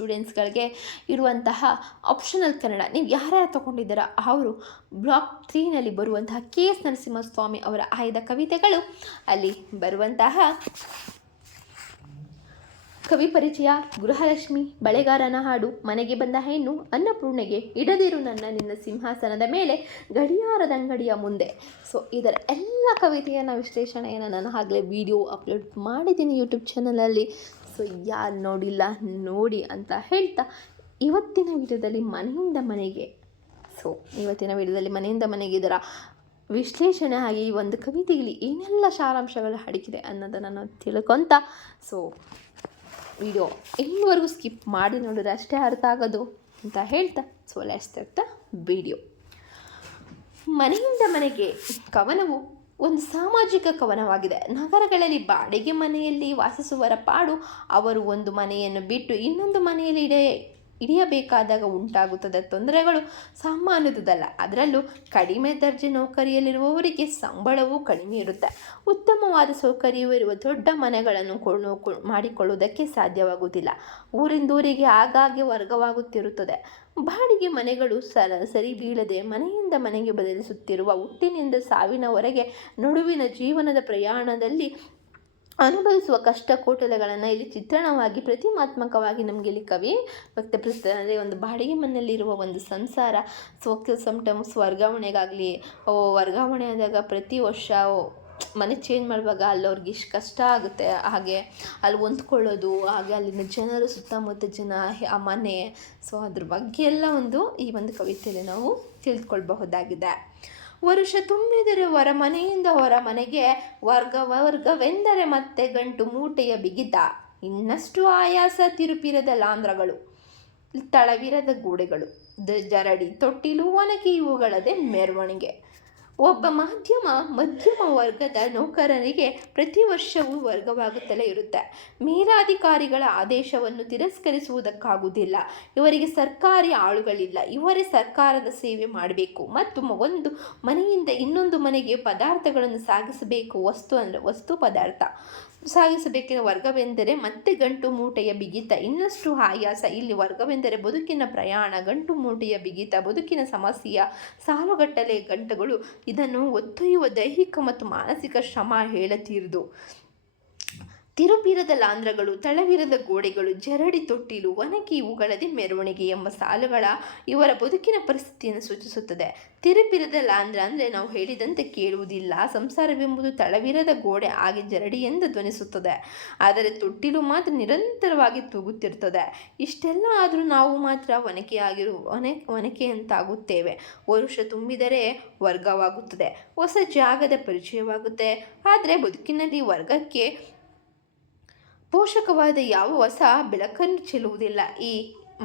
ಸ್ಟೂಡೆಂಟ್ಸ್ಗಳಿಗೆ ಇರುವಂತಹ ಆಪ್ಷನಲ್ ಕನ್ನಡ ನೀವು ಯಾರ್ಯಾರು ತೊಗೊಂಡಿದ್ದೀರಾ ಅವರು ಬ್ಲಾಕ್ 3ನಲ್ಲಿ ಬರುವಂತಹ KS ನರಸಿಂಹಸ್ವಾಮಿ ಅವರ ಆಯ್ದ ಕವಿತೆಗಳು, ಅಲ್ಲಿ ಬರುವಂತಹ ಕವಿ ಪರಿಚಯ, ಗೃಹಲಕ್ಷ್ಮಿ, ಬಳೆಗಾರನ ಹಾಡು, ಮನೆಗೆ ಬಂದ ಹೆಣ್ಣು, ಅನ್ನಪೂರ್ಣೆಗೆ, ಇಡದಿರು ನನ್ನ ನಿನ್ನ ಸಿಂಹಾಸನದ ಮೇಲೆ, ಗಡಿಯಾರದಂಗಡಿಯ ಮುಂದೆ. ಸೊ ಇದರ ಎಲ್ಲ ಕವಿತೆಯನ್ನು ವಿಶ್ಲೇಷಣೆಯನ್ನು ನಾನು ಆಗಲೇ ವಿಡಿಯೋ ಅಪ್ಲೋಡ್ ಮಾಡಿದ್ದೀನಿ ಯೂಟ್ಯೂಬ್ ಚಾನಲಲ್ಲಿ. ಸೊ ಯಾರು ನೋಡಿಲ್ಲ ನೋಡಿ ಅಂತ ಹೇಳ್ತಾ, ಇವತ್ತಿನ ವಿಡಿಯೋದಲ್ಲಿ ಮನೆಯಿಂದ ಮನೆಗೆ ಇದರ ವಿಶ್ಲೇಷಣೆ ಆಗಿ ಈ ಒಂದು ಕವಿತೆಯಲ್ಲಿ ಏನೆಲ್ಲ ಸಾರಾಂಶಗಳು ಅಡಗಿದೆ ಅನ್ನೋದನ್ನು ನಾವು ತಿಳ್ಕೊತ, ಸೊ ವಿಡಿಯೋ ಇಲ್ಲಿವರೆಗೂ ಸ್ಕಿಪ್ ಮಾಡಿ ನೋಡಿದ್ರೆ ಅಷ್ಟೇ ಅರ್ಥ ಆಗೋದು ಅಂತ ಹೇಳ್ತಾ, so let's start the video. ಮನೆಯಿಂದ ಮನೆಗೆ ಕವನವು ಒಂದು ಸಾಮಾಜಿಕ ಕವನವಾಗಿದೆ. ನಗರಗಳಲ್ಲಿ ಬಾಡಿಗೆ ಮನೆಯಲ್ಲಿ ವಾಸಿಸುವವರ ಪಾಡು, ಅವರು ಒಂದು ಮನೆಯನ್ನು ಬಿಟ್ಟು ಇನ್ನೊಂದು ಮನೆಯಲ್ಲಿ ಹಿಡಿಯಬೇಕಾದಾಗ ಉಂಟಾಗುತ್ತದೆ ತೊಂದರೆಗಳು ಸಾಮಾನ್ಯದುದಲ್ಲ. ಅದರಲ್ಲೂ ಕಡಿಮೆ ದರ್ಜೆ ನೌಕರಿಯಲ್ಲಿರುವವರಿಗೆ ಸಂಬಳವೂ ಕಡಿಮೆ ಇರುತ್ತೆ. ಉತ್ತಮವಾದ ಸೌಕರ್ಯವಿರುವ ದೊಡ್ಡ ಮನೆಗಳನ್ನು ಮಾಡಿಕೊಳ್ಳುವುದಕ್ಕೆ ಸಾಧ್ಯವಾಗುವುದಿಲ್ಲ. ಊರಿಂದೂರಿಗೆ ಆಗಾಗ್ಗೆ ವರ್ಗವಾಗುತ್ತಿರುತ್ತದೆ. ಬಾಡಿಗೆ ಮನೆಗಳು ಸರಿ ಬೀಳದೆ ಮನೆಯಿಂದ ಮನೆಗೆ ಬದಲಿಸುತ್ತಿರುವ ಹುಟ್ಟಿನಿಂದ ಸಾವಿನವರೆಗೆ ನಡುವಿನ ಜೀವನದ ಪ್ರಯಾಣದಲ್ಲಿ ಅನುಭವಿಸುವ ಕಷ್ಟ ಕೋಟಲೆಗಳನ್ನು ಇಲ್ಲಿ ಚಿತ್ರಣವಾಗಿ ಪ್ರತಿಮಾತ್ಮಕವಾಗಿ ನಮಗೆ ಇಲ್ಲಿ ಕವಿ ವ್ಯಕ್ತಪಡಿಸ್ತಾರೆ. ಅಂದರೆ ಒಂದು ಬಾಡಿಗೆ ಮನೆಯಲ್ಲಿರುವ ಒಂದು ಸಂಸಾರ, ಸಮ್ಟೈಮ್ಸ್ ವರ್ಗಾವಣೆಗಾಗಲಿ, ವರ್ಗಾವಣೆ ಆದಾಗ ಪ್ರತಿ ವರ್ಷ ಮನೆ ಚೇಂಜ್ ಮಾಡುವಾಗ ಅಲ್ಲಿ ಅವ್ರಿಗೆ ಇಷ್ಟು ಕಷ್ಟ ಆಗುತ್ತೆ, ಹಾಗೆ ಅಲ್ಲಿ ಹೊಂದ್ಕೊಳ್ಳೋದು, ಹಾಗೆ ಅಲ್ಲಿನ ಜನರು, ಸುತ್ತಮುತ್ತ ಜನ, ಆ ಮನೆ, ಸೊ ಅದ್ರ ಬಗ್ಗೆ ಎಲ್ಲ ಈ ಒಂದು ಕವಿತೆಯಲ್ಲಿ ನಾವು ತಿಳಿದುಕೊಳ್ಬಹುದಾಗಿದೆ. ವರುಷ ತುಂಬಿದರೆ ಹೊರಮನೆಯಿಂದ ಹೊರಮನೆಗೆ, ವರ್ಗವೆಂದರೆ ಮತ್ತೆ ಗಂಟು ಮೂಟೆಯ ಬಿಗಿತ, ಇನ್ನಷ್ಟು ಆಯಾಸ ತಿರುಪಿರದ ಲಾಂಧ್ರಗಳು, ತಳವಿರದ ಗೋಡೆಗಳು, ಜರಡಿ ತೊಟ್ಟಿಲು ಒನಕೆ ಇವುಗಳದೇ ಮೆರವಣಿಗೆ. ಒಬ್ಬ ಮಧ್ಯಮ ವರ್ಗದ ನೌಕರನಿಗೆ ಪ್ರತಿ ವರ್ಷವೂ ವರ್ಗವಾಗುತ್ತಲೇ ಇರುತ್ತೆ. ಮೇಲಾಧಿಕಾರಿಗಳ ಆದೇಶವನ್ನು ತಿರಸ್ಕರಿಸುವುದಕ್ಕಾಗುವುದಿಲ್ಲ. ಇವರಿಗೆ ಸರ್ಕಾರಿ ಆಳುಗಳಿಲ್ಲ. ಇವರೇ ಸರ್ಕಾರದ ಸೇವೆ ಮಾಡಬೇಕು ಮತ್ತು ಒಂದು ಮನೆಯಿಂದ ಇನ್ನೊಂದು ಮನೆಗೆ ಪದಾರ್ಥಗಳನ್ನು ಸಾಗಿಸಬೇಕು. ವಸ್ತು ಪದಾರ್ಥ ಸಾಗಿಸಬೇಕಿನ ವರ್ಗವೆಂದರೆ ಮತ್ತೆ ಗಂಟು ಮೂಟೆಯ ಬಿಗಿತ, ಇನ್ನಷ್ಟು ಆಯಾಸ. ಇಲ್ಲಿ ವರ್ಗವೆಂದರೆ ಬದುಕಿನ ಪ್ರಯಾಣ, ಗಂಟು ಮೂಟೆಯ ಬಿಗಿತ ಬದುಕಿನ ಸಮಸ್ಯೆಯ ಸಾಲುಗಟ್ಟಲೆ ಗಂಟುಗಳು. ಇದನ್ನು ಒತ್ತೊಯ್ಯುವ ದೈಹಿಕ ಮತ್ತು ಮಾನಸಿಕ ಶ್ರಮ ಹೇಳತೀರದು. ತಿರುಪಿರದ ಲಾಂಧ್ರಗಳು, ತಳವಿರದ ಗೋಡೆಗಳು, ಜರಡಿ ತೊಟ್ಟಿಲು, ಒನಕೆ ಇವುಗಳದೇ ಮೆರವಣಿಗೆ ಎಂಬ ಸಾಲುಗಳ ಇವರ ಬದುಕಿನ ಪರಿಸ್ಥಿತಿಯನ್ನು ಸೂಚಿಸುತ್ತದೆ. ತಿರುಪಿರದ ಲಾಂಧ್ರ ಅಂದರೆ ನಾವು ಹೇಳಿದಂತೆ ಕೇಳುವುದಿಲ್ಲ. ಸಂಸಾರವೆಂಬುದು ತಳವಿರದ ಗೋಡೆ, ಹಾಗೆ ಜರಡಿ ಎಂದು ಧ್ವನಿಸುತ್ತದೆ. ಆದರೆ ತೊಟ್ಟಿಲು ಮಾತ್ರ ನಿರಂತರವಾಗಿ ತೂಗುತ್ತಿರುತ್ತದೆ. ಇಷ್ಟೆಲ್ಲ ಆದರೂ ನಾವು ಮಾತ್ರ ಒನಕೆಯಂತಾಗುತ್ತೇವೆ. ವರುಷ ತುಂಬಿದರೆ ವರ್ಗವಾಗುತ್ತದೆ, ಹೊಸ ಜಾಗದ ಪರಿಚಯವಾಗುತ್ತೆ. ಆದರೆ ಬದುಕಿನಲ್ಲಿ ವರ್ಗಕ್ಕೆ ಪೋಷಕವಾದ ಯಾವ ಹೊಸ ಬೆಳಕನ್ನು ಚೆಲ್ಲುವುದಿಲ್ಲ. ಈ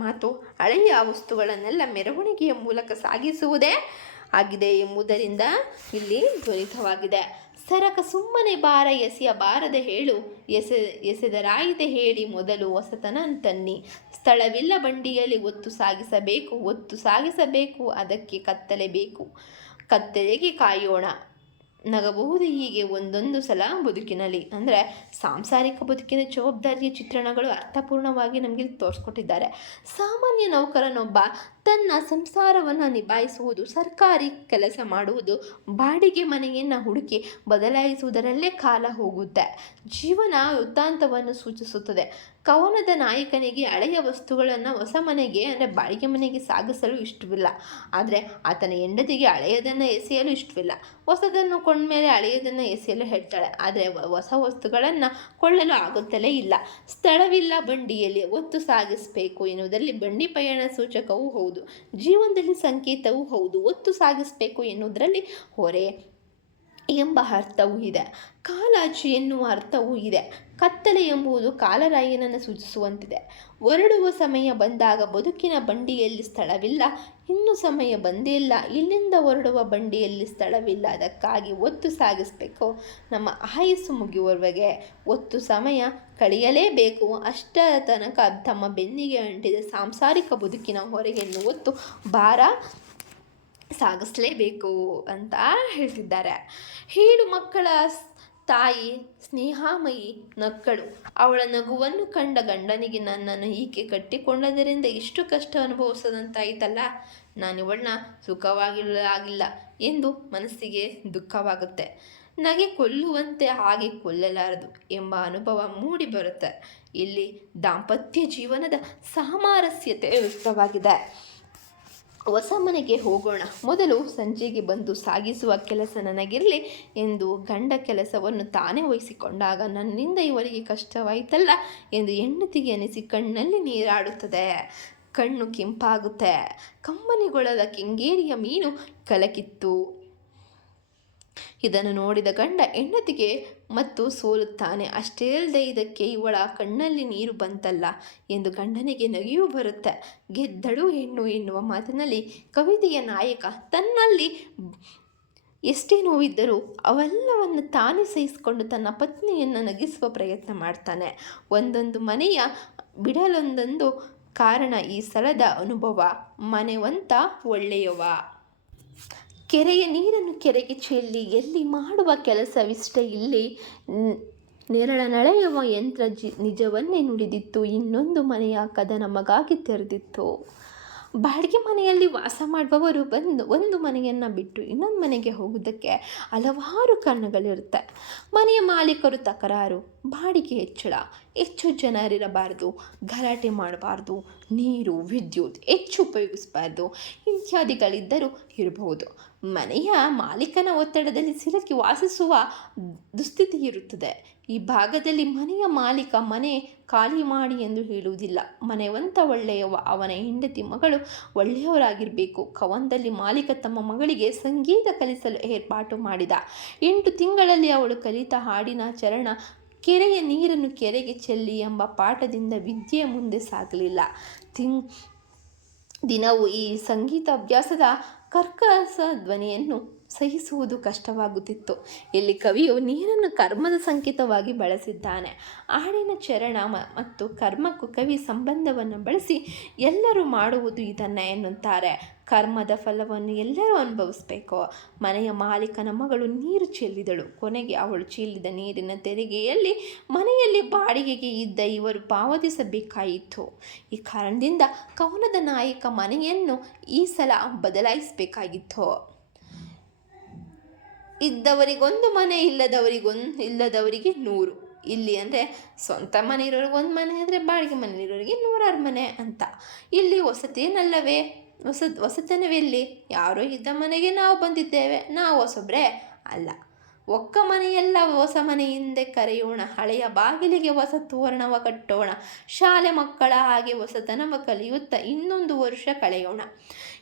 ಮಾತು ಹಳೆಯ ವಸ್ತುಗಳನ್ನೆಲ್ಲ ಮೆರವಣಿಗೆಯ ಮೂಲಕ ಸಾಗಿಸುವುದೇ ಆಗಿದೆ ಎಂಬುದರಿಂದ ಇಲ್ಲಿ ಧ್ವನಿತವಾಗಿದೆ. ಸರಕ ಸುಮ್ಮನೆ ಬಾರ ಎಸೆಯಬಾರದೆ ಹೇಳು, ಎಸೆದರಾಯಿತೆ ಹೇಳಿ ಮೊದಲು ಹೊಸತನ ತನ್ನಿ. ಸ್ಥಳವಿಲ್ಲ ಬಂಡಿಯಲ್ಲಿ ಒತ್ತು ಸಾಗಿಸಬೇಕು, ಅದಕ್ಕೆ ಕತ್ತಲೆ ಬೇಕು, ಕತ್ತಲೆಗೆ ಕಾಯೋಣ. ನಗಬಹುದು ಹೀಗೆ ಒಂದೊಂದು ಸಲ ಬದುಕಿನಲ್ಲಿ. ಅಂದರೆ ಸಾಂಸಾರಿಕ ಬದುಕಿನ ಜವಾಬ್ದಾರಿಯ ಚಿತ್ರಣಗಳು ಅರ್ಥಪೂರ್ಣವಾಗಿ ನಮಗೆ ತೋರಿಸ್ಕೊಟ್ಟಿದ್ದಾರೆ. ಸಾಮಾನ್ಯ ನೌಕರನೊಬ್ಬ ತನ್ನ ಸಂಸಾರವನ್ನು ನಿಭಾಯಿಸುವುದು, ಸರ್ಕಾರಿ ಕೆಲಸ ಮಾಡುವುದು, ಬಾಡಿಗೆ ಮನೆಯನ್ನು ಹುಡುಕಿ ಬದಲಾಯಿಸುವುದರಲ್ಲೇ ಕಾಲ ಹೋಗುತ್ತೆ. ಜೀವನ ವೃತ್ತಾಂತವನ್ನು ಸೂಚಿಸುತ್ತದೆ. ಕವನದ ನಾಯಕನಿಗೆ ಹಳೆಯ ವಸ್ತುಗಳನ್ನು ಹೊಸ ಮನೆಗೆ ಅಂದರೆ ಬಾಡಿಗೆ ಮನೆಗೆ ಸಾಗಿಸಲು ಇಷ್ಟವಿಲ್ಲ. ಆದರೆ ಆತನ ಹೆಂಡತಿಗೆ ಹಳೆಯದನ್ನು ಎಸೆಯಲು ಇಷ್ಟವಿಲ್ಲ. ಹೊಸದನ್ನು ಕೊಂಡ್ಮೇಲೆ ಹಳೆಯದನ್ನು ಎಸೆಯಲು ಹೇಳ್ತಾಳೆ. ಆದರೆ ಹೊಸ ವಸ್ತುಗಳನ್ನು ಕೊಳ್ಳಲು ಆಗುತ್ತಲೇ ಇಲ್ಲ. ಸ್ಥಳವಿಲ್ಲ ಬಂಡಿಯಲ್ಲಿ ಒತ್ತು ಸಾಗಿಸಬೇಕು ಎನ್ನುವುದರಲ್ಲಿ ಬಂಡಿ ಪಯಣ ಸೂಚಕವೂ ಹೌದು, ಜೀವನದಲ್ಲಿ ಸಂಕೇತವೂ ಹೌದು. ಒತ್ತು ಸಾಗಿಸಬೇಕು ಎನ್ನುವುದರಲ್ಲಿ ಹೊರೆ ಎಂಬ ಅರ್ಥವೂ ಇದೆ. ಕಾಲಾಚಿ ಎನ್ನುವ ಅರ್ಥವೂ ಇದೆ. ಕತ್ತಲೆ ಎಂಬುದು ಕಾಲರಾಯನನ್ನು ಸೂಚಿಸುವಂತಿದೆ. ಹೊರಡುವ ಸಮಯ ಬಂದಾಗ ಬದುಕಿನ ಬಂಡಿಯಲ್ಲಿ ಸ್ಥಳವಿಲ್ಲ, ಇನ್ನು ಸಮಯ ಬಂದೇ ಇಲ್ಲ, ಇಲ್ಲಿಂದ ಹೊರಡುವ ಬಂಡಿಯಲ್ಲಿ ಸ್ಥಳವಿಲ್ಲ, ಅದಕ್ಕಾಗಿ ಒತ್ತು ಸಾಗಿಸಬೇಕು. ನಮ್ಮ ಆಯಸ್ಸು ಮುಗಿಯುವವರೆಗೆ ಒತ್ತು ಸಮಯ ಕಳೆಯಲೇಬೇಕು. ಅಷ್ಟರ ತನಕ ತಮ್ಮ ಬೆನ್ನಿಗೆ ಅಂಟಿದ ಸಾಂಸಾರಿಕ ಬದುಕಿನ ಹೊರೆಯನ್ನು ಒತ್ತು ಭಾರ ಸಾಗಿಸಲೇಬೇಕು ಅಂತ ಹೇಳ್ತಿದ್ದಾರೆ. 7 ಮಕ್ಕಳ ತಾಯಿ ಸ್ನೇಹಾಮಯಿ ನಕ್ಕಳು. ಅವಳ ನಗುವನ್ನು ಕಂಡ ಗಂಡನಿಗೆ ನನ್ನನ್ನು ಈಕೆ ಕಟ್ಟಿಕೊಂಡದರಿಂದ ಇಷ್ಟು ಕಷ್ಟ ಅನುಭವಿಸದಂತಾಯಿತಲ್ಲ, ನಾನಿವಳನ್ನ ಸುಖವಾಗಿರಲಾಗಿಲ್ಲ ಎಂದು ಮನಸ್ಸಿಗೆ ದುಃಖವಾಗುತ್ತೆ. ನಗೆ ಕೊಲ್ಲುವಂತೆ ಹಾಗೆ ಕೊಲ್ಲಲಾರದು ಎಂಬ ಅನುಭವ ಮೂಡಿ ಬರುತ್ತೆ. ಇಲ್ಲಿ ದಾಂಪತ್ಯ ಜೀವನದ ಸಾಮರಸ್ಯತೆ ವ್ಯಕ್ತವಾಗಿದೆ. ಹೊಸ ಮನೆಗೆ ಹೋಗೋಣ, ಮೊದಲು ಸಂಜೆಗೆ ಬಂದು ಸಾಗಿಸುವ ಕೆಲಸ ನನಗಿರಲಿ ಎಂದು ಗಂಡ ಕೆಲಸವನ್ನು ತಾನೇ ವಹಿಸಿಕೊಂಡಾಗ ನನ್ನಿಂದ ಇವರಿಗೆ ಕಷ್ಟವಾಯಿತಲ್ಲ ಎಂದು ಹೆಂಡತಿಗೆ ಅನಿಸಿ ಕಣ್ಣಲ್ಲಿ ನೀರಾಡುತ್ತದೆ. ಕಣ್ಣು ಕೆಂಪಾಗುತ್ತೆ. ಕಮ್ಮನಿಗೊಳದ ಕೆಂಗೇರಿಯ ಮೀನು ಕಲಕಿತ್ತು. ಇದನ್ನು ನೋಡಿದ ಗಂಡ ಹೆಂಡತಿಗೆ ಮತ್ತು ಸೋಲುತ್ತಾನೆ. ಅಷ್ಟೇ ಅಲ್ಲದೆ ಇದಕ್ಕೆ ಇವಳ ಕಣ್ಣಲ್ಲಿ ನೀರು ಬಂತಲ್ಲ ಎಂದು ಗಂಡನಿಗೆ ನಗೆಯೂ ಬರುತ್ತೆ. ಗೆದ್ದಳು ಹೆಣ್ಣು ಎನ್ನುವ ಮಾತಿನಲ್ಲಿ ಕವಿತೆಯ ನಾಯಕ ತನ್ನಲ್ಲಿ ಎಷ್ಟೇ ನೋವಿದ್ದರೂ ಅವೆಲ್ಲವನ್ನು ತಾನೇ ಸಹಿಸಿಕೊಂಡು ತನ್ನ ಪತ್ನಿಯನ್ನು ನಗಿಸುವ ಪ್ರಯತ್ನ ಮಾಡ್ತಾನೆ. ಒಂದೊಂದು ಮನೆಯ ಬಿಡಲೊಂದೊಂದು ಕಾರಣ. ಈ ಸ್ಥಳದ ಅನುಭವ ಮನೆವಂತ ಒಳ್ಳೆಯವ. ಕೆರೆಯ ನೀರನ್ನು ಕೆರೆಗೆ ಚೆಲ್ಲಿ ಎಲ್ಲಿ ಮಾಡುವ ಕೆಲಸವಿಷ್ಟೇ ಇಲ್ಲಿ ನೆರಳನಳೆಯುವ ಯಂತ್ರ ನಿಜವನ್ನೇ ನುಡಿದಿತ್ತು. ಇನ್ನೊಂದು ಮನೆಯ ಕದ ನಮಗಾಗಿ ತೆರೆದಿತ್ತು. ಬಾಡಿಗೆ ಮನೆಯಲ್ಲಿ ವಾಸ ಮಾಡುವವರು ಒಂದು ಮನೆಯನ್ನು ಬಿಟ್ಟು ಇನ್ನೊಂದು ಮನೆಗೆ ಹೋಗೋದಕ್ಕೆ ಹಲವಾರು ಕಾರಣಗಳಿರುತ್ತೆ. ಮನೆಯ ಮಾಲೀಕರು ತಕರಾರು, ಬಾಡಿಗೆ ಹೆಚ್ಚು ಜನರಿರಬಾರ್ದು, ಗಲಾಟೆ ಮಾಡಬಾರ್ದು, ನೀರು ವಿದ್ಯುತ್ ಹೆಚ್ಚು ಉಪಯೋಗಿಸಬಾರ್ದು ಇತ್ಯಾದಿಗಳಿದ್ದರೂ ಇರಬಹುದು. ಮನೆಯ ಮಾಲೀಕನ ಒತ್ತಡದಲ್ಲಿ ಸಿಲುಕಿ ವಾಸಿಸುವ ದುಸ್ಥಿತಿ ಇರುತ್ತದೆ. ಈ ಭಾಗದಲ್ಲಿ ಮನೆಯ ಮಾಲೀಕ ಮನೆ ಖಾಲಿ ಮಾಡಿ ಎಂದು ಹೇಳುವುದಿಲ್ಲ. ಮನೆವಂತ ಒಳ್ಳೆಯವ, ಅವನ ಹೆಂಡತಿ ಮಗಳು ಒಳ್ಳೆಯವರಾಗಿರಬೇಕು. ಕವನದಲ್ಲಿ ಮಾಲೀಕ ತಮ್ಮ ಮಗಳಿಗೆ ಸಂಗೀತ ಕಲಿಸಲು ಏರ್ಪಾಟು ಮಾಡಿದ. 8 ತಿಂಗಳಲ್ಲಿ ಅವಳು ಕಲಿತ ಹಾಡಿನ ಚರಣ ಕೆರೆಯ ನೀರನ್ನು ಕೆರೆಗೆ ಚೆಲ್ಲಿ ಎಂಬ ಪಾಠದಿಂದ ವಿದ್ಯೆಯ ಮುಂದೆ ಸಾಗಲಿಲ್ಲ. ದಿನವೂ ಈ ಸಂಗೀತ ಅಭ್ಯಾಸದ ಕರ್ಕಶ ಧ್ವನಿಯನ್ನು ಸಹಿಸುವುದು ಕಷ್ಟವಾಗುತ್ತಿತ್ತು. ಇಲ್ಲಿ ಕವಿಯು ನೀರನ್ನು ಕರ್ಮದ ಸಂಕೇತವಾಗಿ ಬಳಸಿದ್ದಾನೆ. ಹಾಡಿನ ಚರಣ ಮತ್ತು ಕರ್ಮಕ್ಕೂ ಕವಿ ಸಂಬಂಧವನ್ನು ಬಳಸಿ ಎಲ್ಲರೂ ಮಾಡುವುದು ಇದನ್ನು ಎನ್ನುತ್ತಾರೆ. ಕರ್ಮದ ಫಲವನ್ನು ಎಲ್ಲರೂ ಅನುಭವಿಸಬೇಕು. ಮನೆಯ ಮಾಲೀಕನ ಮಗಳು ನೀರು ಚೆಲ್ಲಿದಳು. ಕೊನೆಗೆ ಅವಳು ಚೆಲ್ಲಿದ ನೀರಿನ ತೆರಿಗೆಯಲ್ಲಿ ಮನೆಯಲ್ಲಿ ಬಾಡಿಗೆಗೆ ಇದ್ದ ಇವರು ಪಾವತಿಸಬೇಕಾಯಿತು. ಈ ಕಾರಣದಿಂದ ಕವನದ ನಾಯಕ ಮನೆಯನ್ನು ಈ ಸಲ ಬದಲಾಯಿಸಬೇಕಾಗಿತ್ತು. ಇದ್ದವರಿಗೊಂದು ಮನೆ, ಇಲ್ಲದವರಿಗೆ 100. ಇಲ್ಲಿ ಅಂದರೆ ಸ್ವಂತ ಮನೆ ಇರೋರಿಗೆ 1 ಮನೆ ಆದರೆ ಬಾಡಿಗೆ ಮನೆಯಲ್ಲಿರೋರಿಗೆ 100 ಮನೆ ಅಂತ. ಇಲ್ಲಿ ಹೊಸತೇನಲ್ಲವೇ? ಹೊಸತನವೆಲ್ಲಿ? ಯಾರೋ ಇದ್ದ ಮನೆಗೆ ನಾವು ಬಂದಿದ್ದೇವೆ, ನಾವು ಹೊಸಬ್ರೆ ಅಲ್ಲ. ಒಕ್ಕ ಮನೆಯೆಲ್ಲ ಹೊಸ ಮನೆ ಹಿಂದೆ ಕರೆಯೋಣ, ಹಳೆಯ ಬಾಗಿಲಿಗೆ ಹೊಸ ತೋರಣವ ಕಟ್ಟೋಣ, ಶಾಲೆ ಮಕ್ಕಳ ಹಾಗೆ ಹೊಸತನವ ಕಲಿಯುತ್ತಾ ಇನ್ನೊಂದು ವರ್ಷ ಕಳೆಯೋಣ.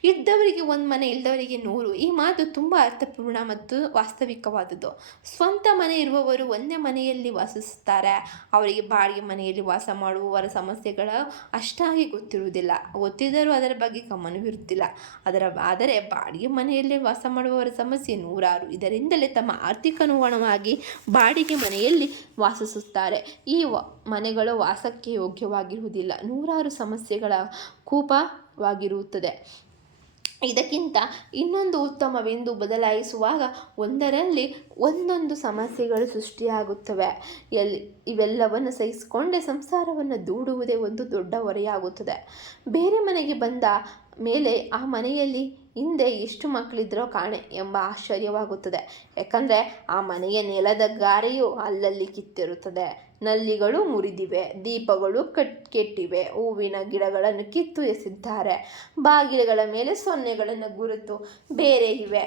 ಇದ್ದವರಿಗೆ 1 ಮನೆ, ಇಲ್ಲದವರಿಗೆ 100. ಈ ಮಾತು ತುಂಬ ಅರ್ಥಪೂರ್ಣ ಮತ್ತು ವಾಸ್ತವಿಕವಾದುದು. ಸ್ವಂತ ಮನೆ ಇರುವವರು ಒಂದೇ ಮನೆಯಲ್ಲಿ ವಾಸಿಸುತ್ತಾರೆ. ಅವರಿಗೆ ಬಾಡಿಗೆ ಮನೆಯಲ್ಲಿ ವಾಸ ಮಾಡುವವರ ಸಮಸ್ಯೆಗಳು ಅಷ್ಟಾಗಿ ಗೊತ್ತಿದ್ದರೂ ಅದರ ಬಗ್ಗೆ ಗಮನವಿರುತ್ತಿಲ್ಲ. ಆದರೆ ಬಾಡಿಗೆ ಮನೆಯಲ್ಲಿ ವಾಸ ಮಾಡುವವರ ಸಮಸ್ಯೆ ನೂರಾರು. ಇದರಿಂದಲೇ ತಮ್ಮ ಆರ್ಥಿಕನುಗುಣವಾಗಿ ಬಾಡಿಗೆ ಮನೆಯಲ್ಲಿ ವಾಸಿಸುತ್ತಾರೆ. ಈ ಮನೆಗಳು ವಾಸಕ್ಕೆ ಯೋಗ್ಯವಾಗಿರುವುದಿಲ್ಲ. ನೂರಾರು ಸಮಸ್ಯೆಗಳ ಕೂಪವಾಗಿರುತ್ತದೆ. ಇದಕ್ಕಿಂತ ಇನ್ನೊಂದು ಉತ್ತಮವೆಂದು ಬದಲಾಯಿಸುವಾಗ ಒಂದರಲ್ಲಿ ಒಂದೊಂದು ಸಮಸ್ಯೆಗಳು ಸೃಷ್ಟಿಯಾಗುತ್ತವೆ. ಇವೆಲ್ಲವನ್ನು ಸಹಿಸಿಕೊಂಡೇ ಸಂಸಾರವನ್ನು ದೂಡುವುದೇ ಒಂದು ದೊಡ್ಡ ಹೊರೆಯಾಗುತ್ತದೆ. ಬೇರೆ ಮನೆಗೆ ಬಂದ ಮೇಲೆ ಆ ಮನೆಯಲ್ಲಿ ಹಿಂದೆ ಎಷ್ಟು ಮಕ್ಕಳಿದ್ರೋ ಕಾಣೆ ಎಂಬ ಆಶ್ಚರ್ಯವಾಗುತ್ತದೆ. ಯಾಕಂದರೆ ಆ ಮನೆಯ ನೆಲದ ಗಾರೆಯು ಅಲ್ಲಲ್ಲಿ ಕಿತ್ತಿರುತ್ತದೆ, ನಲ್ಲಿಗಳು ಮುರಿದಿವೆ, ದೀಪಗಳು ಕೆಟ್ಟಿವೆ, ಹೂವಿನ ಗಿಡಗಳನ್ನು ಕಿತ್ತು ಎಸೆದಿದ್ದಾರೆ, ಬಾಗಿಲುಗಳ ಮೇಲೆ ಸೊನ್ನೆಗಳನ್ನು ಗುರುತು ಬೇರೆ ಇವೆ.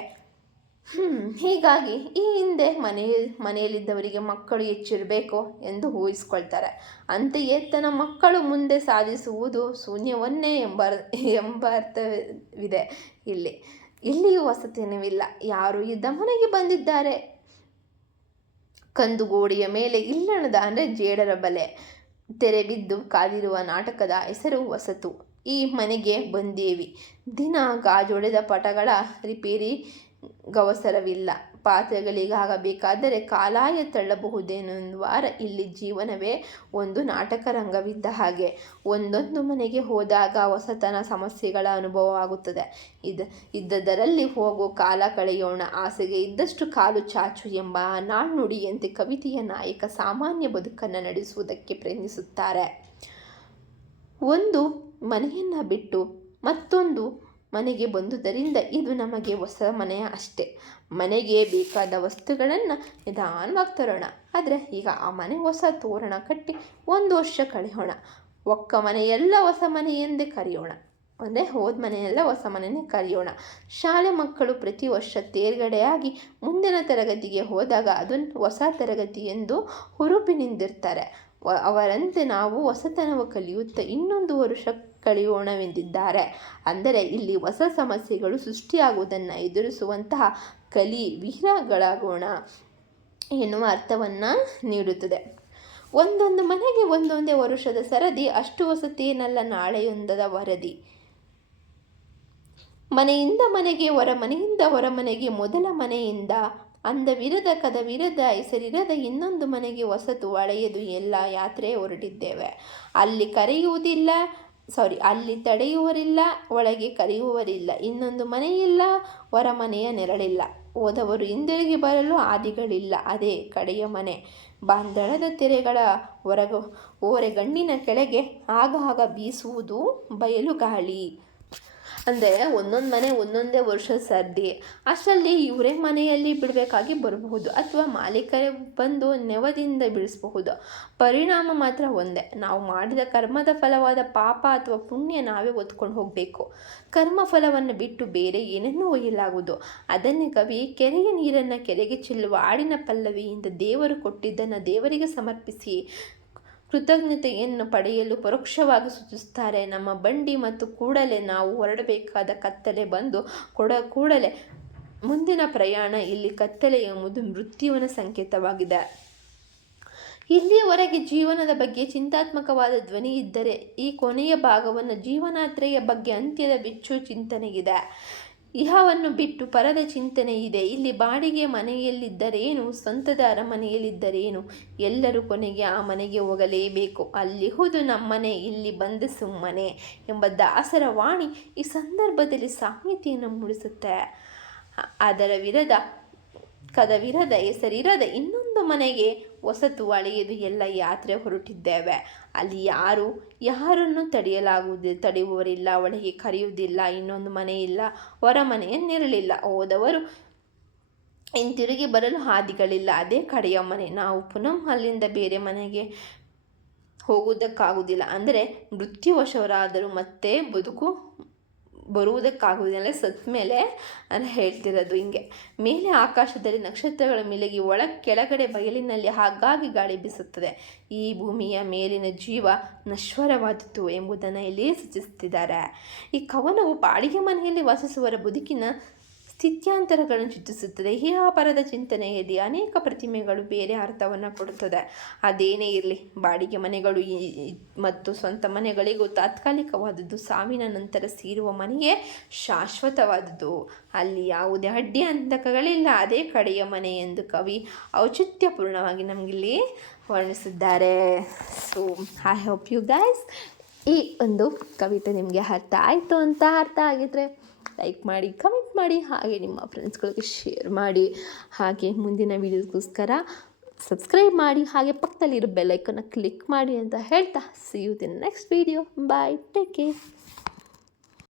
ಹೀಗಾಗಿ ಈ ಹಿಂದೆ ಮನೆಯಲ್ಲಿದ್ದವರಿಗೆ ಮಕ್ಕಳು ಹೆಚ್ಚಿರಬೇಕು ಎಂದು ಊಹಿಸ್ಕೊಳ್ತಾರೆ. ಅಂತೆಯೇ ತನ್ನ ಮಕ್ಕಳು ಮುಂದೆ ಸಾಧಿಸುವುದು ಶೂನ್ಯವನ್ನೇ ಎಂಬ ಅರ್ಥವಿದೆ. ಇಲ್ಲಿಯೂ ಹೊಸತೇನವಿಲ್ಲ. ಯಾರು ಇದ್ದ ಮನೆಗೆ ಬಂದಿದ್ದಾರೆ. ಕಂದುಗೋಡೆಯ ಮೇಲೆ ಇಲ್ಲಣದ ಅಂದರೆ ಜೇಡರ ಬಲೆ ತೆರೆ ಬಿದ್ದು ಕಾದಿರುವ ನಾಟಕದ ಹೆಸರು ಹೊಸತು. ಈ ಮನೆಗೆ ಬಂದೇವಿ. ದಿನ ಗಾಜೊಡೆದ ಪಟಗಳ ರಿಪೇರಿ ಗವಸರವಿಲ್ಲ. ಪಾತ್ರಗಳಿಗಾಗಬೇಕಾದರೆ ಕಾಲಾಯ ತಳ್ಳಬಹುದೇನೆಂದುವಾರ ಇಲ್ಲಿ ಜೀವನವೇ ಒಂದು ನಾಟಕ ರಂಗವಿದ್ದ ಹಾಗೆ. ಒಂದೊಂದು ಮನೆಗೆ ಹೋದಾಗ ಹೊಸತನ ಸಮಸ್ಯೆಗಳ ಅನುಭವವಾಗುತ್ತದೆ. ಇದ್ದದರಲ್ಲಿ ಹೋಗೋ ಕಾಲ ಕಳೆಯೋಣ, ಆಸೆಗೆ ಇದ್ದಷ್ಟು ಕಾಲು ಚಾಚು ಎಂಬ ನಾಣ್ಣುಡಿಯಂತೆ ಕವಿತೆಯ ನಾಯಕ ಸಾಮಾನ್ಯ ಬದುಕನ್ನು ನಡೆಸುವುದಕ್ಕೆ ಪ್ರಯತ್ನಿಸುತ್ತಾರೆ. ಒಂದು ಮನೆಯನ್ನು ಬಿಟ್ಟು ಮತ್ತೊಂದು ಮನೆಗೆ ಬಂದುದರಿಂದ ಇದು ನಮಗೆ ಹೊಸ ಮನೆಯ ಅಷ್ಟೇ. ಮನೆಗೆ ಬೇಕಾದ ವಸ್ತುಗಳನ್ನು ನಿಧಾನವಾಗಿ ತರೋಣ. ಆದರೆ ಈಗ ಆ ಮನೆ ಹೊಸ ತೋರಣ ಕಟ್ಟಿ 1 ವರ್ಷ ಕಳೆಯೋಣ. ಒಕ್ಕ ಮನೆಯೆಲ್ಲ ಹೊಸ ಮನೆ ಎಂದೇ ಕರೆಯೋಣ. ಅಂದರೆ ಹೋದ ಮನೆಯೆಲ್ಲ ಹೊಸ ಮನೆಯೇ ಕರೆಯೋಣ. ಶಾಲೆ ಮಕ್ಕಳು ಪ್ರತಿ ವರ್ಷ ತೇರ್ಗಡೆಯಾಗಿ ಮುಂದಿನ ತರಗತಿಗೆ ಹೋದಾಗ ಅದನ್ನು ಹೊಸ ತರಗತಿ ಎಂದು ಹುರುಪಿನಿಂದಿರ್ತಾರೆ. ಅವರಂತೆ ನಾವು ಹೊಸತನವ ಕಲಿಯುತ್ತಾ 1 ವರ್ಷ ಕಳೆಯೋಣವೆಂದಿದ್ದಾರೆ. ಅಂದರೆ ಇಲ್ಲಿ ಹೊಸ ಸಮಸ್ಯೆಗಳು ಸೃಷ್ಟಿಯಾಗುವುದನ್ನು ಎದುರಿಸುವಂತಹ ವೀರಗಳಾಗೋಣ ಎನ್ನುವ ಅರ್ಥವನ್ನು ನೀಡುತ್ತದೆ. ಒಂದೊಂದು ಮನೆಗೆ ಒಂದೊಂದೇ ವರುಷದ ಸರದಿ, ಅಷ್ಟು ಹೊಸತೇನಲ್ಲ ನಾಳೆಯೊಂದದ ವರದಿ. ಮನೆಯಿಂದ ಮನೆಗೆ, ಹೊರಮನೆಯಿಂದ ಹೊರಮನೆಗೆ, ಮೊದಲ ಮನೆಯಿಂದ ಅಂದವಿರದ ಕದವಿರದ ಹೆಸರಿರದ ಇನ್ನೊಂದು ಮನೆಗೆ ಹೊಸತು ಹಳೆಯದು ಎಲ್ಲ ಯಾತ್ರೆ ಹೊರಟಿದ್ದೇವೆ. ಅಲ್ಲಿ ತಡೆಯುವರಿಲ್ಲ, ಒಳಗೆ ಕರೆಯುವರಿಲ್ಲ. ಇನ್ನೊಂದು ಮನೆಯಿಲ್ಲ, ಹೊರಮನೆಯ ನೆರಳಿಲ್ಲ. ಹೋದವರು ಹಿಂದಿರುಗಿ ಬರಲು ಆದಿಗಳಿಲ್ಲ. ಅದೇ ಕಡೆಯ ಮನೆ. ಬಾಂಧಳದ ತೆರೆಗಳ ಓರೆಗಣ್ಣಿನ ಕೆಳಗೆ ಆಗಾಗ ಬೀಸುವುದು ಬಯಲು ಗಾಳಿ. ಅಂದರೆ ಒಂದೊಂದು ಮನೆ ಒಂದೊಂದೇ ವರ್ಷ ಸರ್ದಿ. ಅಷ್ಟರಲ್ಲಿ ಇವರೇ ಮನೆಯಲ್ಲಿ ಬಿಡಬೇಕಾಗಿ ಬರಬಹುದು, ಅಥವಾ ಮಾಲೀಕರೇ ಬಂದು ನೆವದಿಂದ ಬಿಡಿಸಬಹುದು. ಪರಿಣಾಮ ಮಾತ್ರ ಒಂದೇ. ನಾವು ಮಾಡಿದ ಕರ್ಮದ ಫಲವಾದ ಪಾಪ ಅಥವಾ ಪುಣ್ಯ ನಾವೇ ಹೊತ್ಕೊಂಡು ಹೋಗಬೇಕು. ಕರ್ಮ ಫಲವನ್ನು ಬಿಟ್ಟು ಬೇರೆ ಏನನ್ನೂ ಒಯ್ಯಲಾಗುವುದು. ಅದನ್ನೇ ಕವಿ ಕೆರೆಯ ನೀರನ್ನು ಕೆರೆಗೆ ಚೆಲ್ಲುವ ಹಾಡಿನ ಪಲ್ಲವಿಯಿಂದ ದೇವರು ಕೊಟ್ಟಿದ್ದನ್ನು ದೇವರಿಗೆ ಸಮರ್ಪಿಸಿ ಕೃತಜ್ಞತೆಯನ್ನು ಪಡೆಯಲು ಪರೋಕ್ಷವಾಗಿ ಸೂಚಿಸುತ್ತಾರೆ. ನಮ್ಮ ಬಂಡಿ ಮತ್ತು ಕೂಡಲೇ ನಾವು ಹೊರಡಬೇಕಾದ ಕತ್ತಲೆ ಬಂದು ಕೂಡಲೇ ಮುಂದಿನ ಪ್ರಯಾಣ. ಇಲ್ಲಿ ಕತ್ತಲೆ ಎಂಬುದು ಮೃತ್ಯುವಿನ ಸಂಕೇತವಾಗಿದೆ. ಇಲ್ಲಿಯವರೆಗೆ ಜೀವನದ ಬಗ್ಗೆ ಚಿಂತಾತ್ಮಕವಾದ ಧ್ವನಿ ಇದ್ದರೆ ಈ ಕೊನೆಯ ಭಾಗವನ್ನು ಜೀವನಾತ್ರೆಯ ಬಗ್ಗೆ ಅಂತ್ಯದ ಬಿಚ್ಚು ಚಿಂತನೆಗಿದೆ. ಇಹವನ್ನು ಬಿಟ್ಟು ಪರದ ಚಿಂತನೆ ಇದೆ. ಇಲ್ಲಿ ಬಾಡಿಗೆ ಮನೆಯಲ್ಲಿದ್ದರೇನು, ಸ್ವಂತದ ಅರಮನೆಯಲ್ಲಿದ್ದರೇನು, ಎಲ್ಲರೂ ಕೊನೆಗೆ ಆ ಮನೆಗೆ ಹೋಗಲೇಬೇಕು. ಅಲ್ಲಿಹುದು ನಮ್ಮನೆ, ಇಲ್ಲಿ ಬಂದ ಸುಮ್ಮನೆ ಎಂಬ ದಾಸರ ವಾಣಿ ಈ ಸಂದರ್ಭದಲ್ಲಿ ಸಾಮ್ಯತೆಯನ್ನು ಮೂಡಿಸುತ್ತೆ. ಅದರ ಕದವಿರದ ಹೆಸರಿರದ ಇನ್ನೊಂದು ಮನೆಗೆ ಹೊಸತು ಹಳೆಯದು ಎಲ್ಲ ಯಾತ್ರೆ ಹೊರಟಿದ್ದೇವೆ. ಅಲ್ಲಿ ಯಾರನ್ನು ತಡೆಯುವವರಿಲ್ಲ, ಒಳಗೆ ಕರೆಯುವುದಿಲ್ಲ. ಇನ್ನೊಂದು ಮನೆ ಇಲ್ಲ, ಹೊರಮನೆಯ ನೆರಳಿಲ್ಲ. ಹೋದವರು ಹಿಂತಿರುಗಿ ಬರಲು ಹಾದಿಗಳಿಲ್ಲ. ಅದೇ ಕಡೆಯ ಮನೆ. ನಾವು ಪುನಃ ಅಲ್ಲಿಂದ ಬೇರೆ ಮನೆಗೆ ಹೋಗುವುದಕ್ಕಾಗುವುದಿಲ್ಲ. ಅಂದರೆ ಮೃತ್ಯುವಶವರಾದರೂ ಮತ್ತೆ ಬರುವುದಕ್ಕಾಗುವುದಿಲ್ಲ. ಸತ್ ಮೇಲೆ ನಾನು ಹೇಳ್ತಿರೋದು ಹಿಂಗೆ. ಮೇಲೆ ಆಕಾಶದಲ್ಲಿ ನಕ್ಷತ್ರಗಳ ಮಿಲಗಿ ಕೆಳಗಡೆ ಬಯಲಿನಲ್ಲಿ ಆಗಾಗ್ಗೆ ಗಾಳಿ ಬೀಸುತ್ತದೆ. ಈ ಭೂಮಿಯ ಮೇಲಿನ ಜೀವ ನಶ್ವರವಾದದ್ದು ಎಂಬುದನ್ನು ಇಲ್ಲಿ ಸೂಚಿಸುತ್ತಿದ್ದಾರೆ. ಈ ಕವನವು ಬಾಡಿಗೆ ಮನೆಯಲ್ಲಿ ವಾಸಿಸುವವರ ಬದುಕಿನ ಸ್ಥಿತ್ಯಾಂತರಗಳನ್ನು ಚಿತ್ರಿಸುತ್ತದೆ. ಪರದ ಚಿಂತನೆಯಲ್ಲಿ ಅನೇಕ ಪ್ರತಿಮೆಗಳು ಬೇರೆ ಅರ್ಥವನ್ನು ಕೊಡುತ್ತದೆ. ಅದೇನೇ ಇರಲಿ, ಬಾಡಿಗೆ ಮನೆಗಳು ಮತ್ತು ಸ್ವಂತ ಮನೆಗಳಿಗೂ ತಾತ್ಕಾಲಿಕವಾದದ್ದು. ಸಾವಿನ ನಂತರ ಸೇರುವ ಮನೆಯೇ ಶಾಶ್ವತವಾದದ್ದು. ಅಲ್ಲಿ ಯಾವುದೇ ಅಡ್ಡಿ ಅಂತಕಗಳಿಲ್ಲ. ಅದೇ ಕಡೆಯ ಮನೆ ಎಂದು ಕವಿ ಔಚಿತ್ಯಪೂರ್ಣವಾಗಿ ನಮಗಿಲ್ಲಿ ವರ್ಣಿಸಿದ್ದಾರೆ. So I hope you guys ಈ ಒಂದು ಕವಿತೆ ನಿಮಗೆ ಅರ್ಥ ಆಗಿದ್ದರೆ ಲೈಕ್ ಮಾಡಿ, ಕಮೆಂಟ್ ಮಾಡಿ, ಹಾಗೆ ನಿಮ್ಮ ಫ್ರೆಂಡ್ಸ್ಗಳಿಗೆ ಶೇರ್ ಮಾಡಿ. ಹಾಗೆ ಮುಂದಿನ ವೀಡಿಯೋಸ್ಗೋಸ್ಕರ ಸಬ್ಸ್ಕ್ರೈಬ್ ಮಾಡಿ, ಹಾಗೆ ಪಕ್ಕದಲ್ಲಿರೋ ಬೆಲ್ ಐಕನ್ನ ಕ್ಲಿಕ್ ಮಾಡಿ ಅಂತ ಹೇಳ್ತಾ, see you in next video. Bye, take care.